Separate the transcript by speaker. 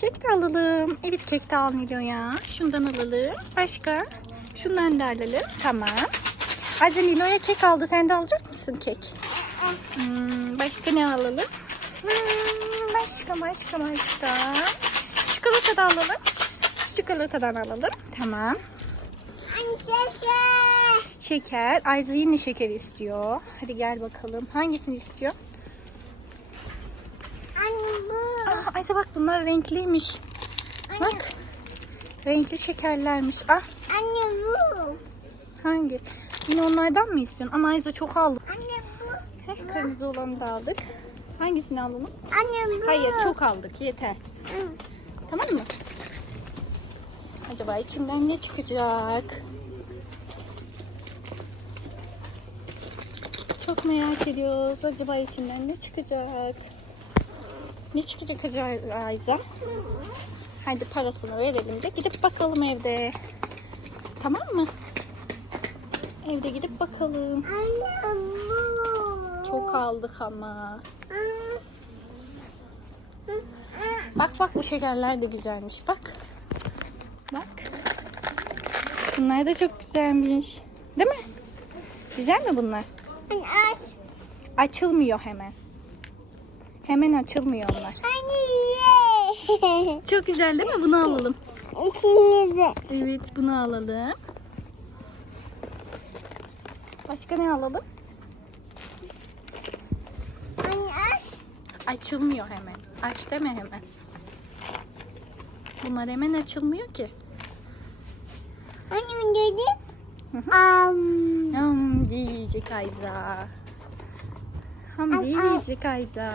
Speaker 1: Kek de alalım. Evet kek de almıyor ya. Şundan alalım. Başka? Şundan da alalım. Tamam. Azze Nilo'ya kek aldı. Sen de alacak mısın kek? Hmm, başka ne alalım? Hmm, başka başka başka. Çikolata da alalım. Çikolatadan alalım. Tamam.
Speaker 2: Şeker.
Speaker 1: Ayza yine şeker istiyor. Hadi gel bakalım. Hangisini istiyor?
Speaker 2: Anne bu.
Speaker 1: Aa, Ayza bak bunlar renkliymiş. Bak. Renkli şekerlermiş. Ah
Speaker 2: Anne bu.
Speaker 1: hangi? Yine onlardan mı istiyorsun? Ama Ayza çok aldı.
Speaker 2: Anne bu.
Speaker 1: Heh, kırmızı olanı da aldık. Hangisini alalım?
Speaker 2: Anne bu.
Speaker 1: Hayır çok aldık yeter.
Speaker 2: Hı.
Speaker 1: Tamam mı? Acaba içinden ne çıkacak? Çok merak ediyoruz. Acaba içinden ne çıkacak? Ne çıkacak acaba Ayza? Hadi parasını verelim de gidip bakalım evde. Tamam mı? Evde gidip bakalım.
Speaker 2: Anne bu.
Speaker 1: Çok aldık ama. Bak bak bu şekerler de güzelmiş. Bak. Bak. Bunlar da çok güzelmiş. Değil mi? Güzel mi bunlar?
Speaker 2: Anne aç.
Speaker 1: Açılmıyor hemen. Hemen açılmıyor onlar.
Speaker 2: Anne.
Speaker 1: Çok güzel değil mi? Bunu alalım. Evet bunu alalım. Başka ne alalım?
Speaker 2: Anne aç.
Speaker 1: Açılmıyor hemen. Aç deme hemen. Bunlar hemen açılmıyor ki.
Speaker 2: Anne gördün? Am.
Speaker 1: Ham diyecek Ayza. Ham
Speaker 2: Am, am.
Speaker 1: diyecek Ayza.